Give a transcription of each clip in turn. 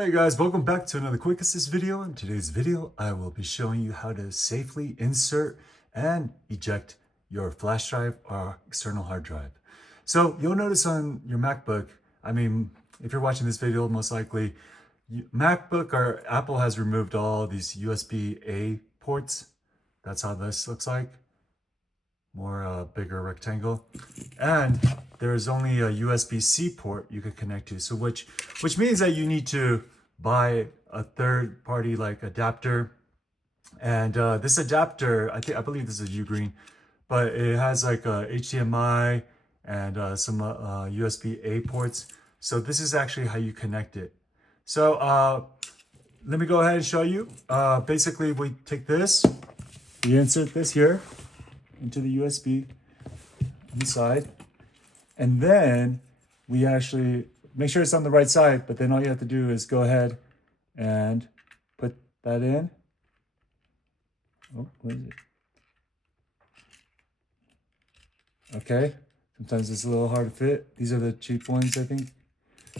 Hey guys, welcome back to another quick assist video. In today's video, I will be showing you how to safely insert and eject your flash drive or external hard drive. So you'll notice on your MacBook, if you're watching this video, most likely MacBook or Apple has removed all these USB-A ports. That's how this looks like. More bigger rectangle, and there's only a USB-C port you could connect to. So which means that you need to buy a third-party like adapter. And this adapter, I believe this is U-Green, but it has like a HDMI and some USB-A ports. So this is actually how you connect it. So let me go ahead and show you. Basically, we take this, we insert this here into the USB inside, and then we actually make sure it's on the right side, but then all you have to do is go ahead and put that in. Oh, what is it? Okay, sometimes it's a little hard to fit. These are the cheap ones, I think.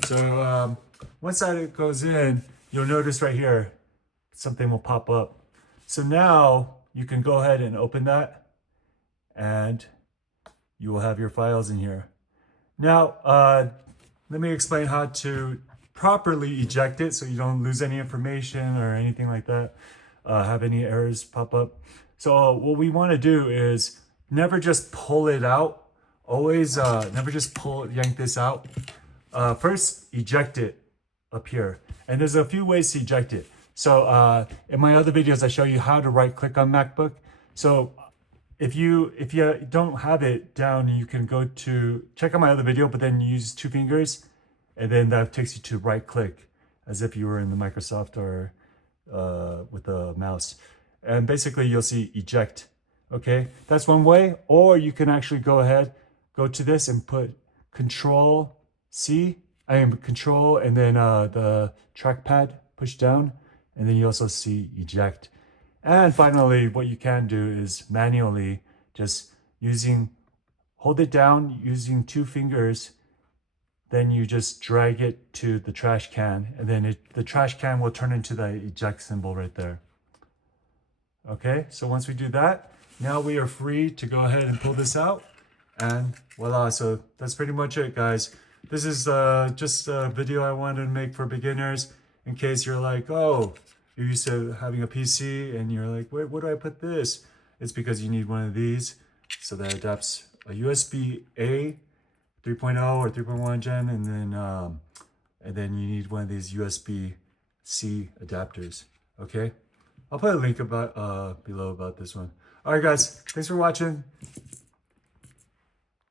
So once that goes in, you'll notice right here, something will pop up. So now you can go ahead and open that, and you will have your files in here. Now, let me explain how to properly eject it so you don't lose any information or anything like that, have any errors pop up. So what we want to do is never just pull it out. Always never just yank this out. First, eject it up here. And there's a few ways to eject it. So in my other videos, I show you how to right click on MacBook. So if you don't have it down, you can go to check out my other video, but then use 2 fingers, and then that takes you to right click as if you were in the Microsoft or with the mouse. And basically you'll see eject. Okay, that's one way. Or you can actually go ahead, go to this and put Control and then the trackpad push down, and then you also see eject. And finally, what you can do is manually just hold it down using 2 fingers. Then you just drag it to the trash can, and then the trash can will turn into the eject symbol right there. Okay, so once we do that, now we are free to go ahead and pull this out, and voila. So that's pretty much it, guys. This is just a video I wanted to make for beginners, in case you're like, oh, you're used to having a PC and you're like, where do I put this? It's because you need one of these. So that adapts a USB-A 3.0 or 3.1 gen, and then you need one of these USB-C adapters. Okay, I'll put a link below about this one. All right, guys, thanks for watching.